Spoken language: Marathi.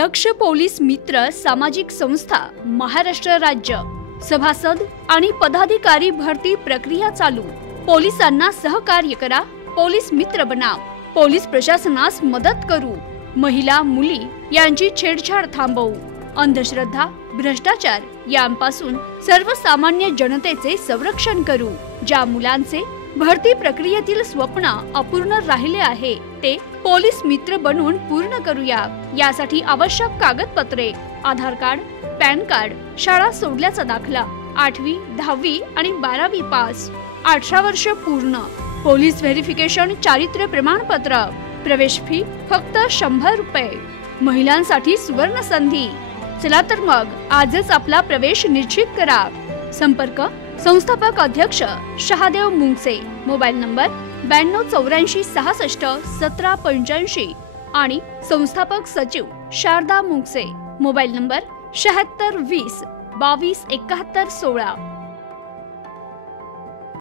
दक्ष पोलीस मित्र सामाजिक संस्था महाराष्ट्र राज्य सभासद आणि पदाधिकारी भरती प्रक्रिया चालू। पोलिसांना सहकार्य करा, पोलीस मित्र बना, पोलीस प्रशासनास मदत करू, महिला मुली यांची छेडछाड थांबवू, अंधश्रद्धा भ्रष्टाचार यांपासून सर्वसामान्य जनतेचे संरक्षण करू। ज्या मुलांचे भरती प्रक्रियेतील स्वप्न अपूर्ण राहिले आहे ते पोलीस मित्र बनून पूर्ण करूया। यासाठी आवश्यक कागदपत्रे आधार कार्ड, पॅन कार्ड, शाळा सोडल्याचा दाखला, 8वी 10वी आणि 12वी पास, 18 वर्ष पूर्ण, पोलीस व्हेरिफिकेशन चारित्र्य प्रमाणपत्र, प्रवेश फी फक्त 100 रुपये। महिलांसाठी सुवर्ण संधी। चला तर मग आजच आपला प्रवेश निश्चित करा। संपर्क संस्थापक अध्यक्ष शहादेव मुंगसे, मोबाईल नंबर 9284 66 17 85 आणि संस्थापक सचिव शारदा मुंगसे, मोबाईल नंबर 76 20 22 71 16।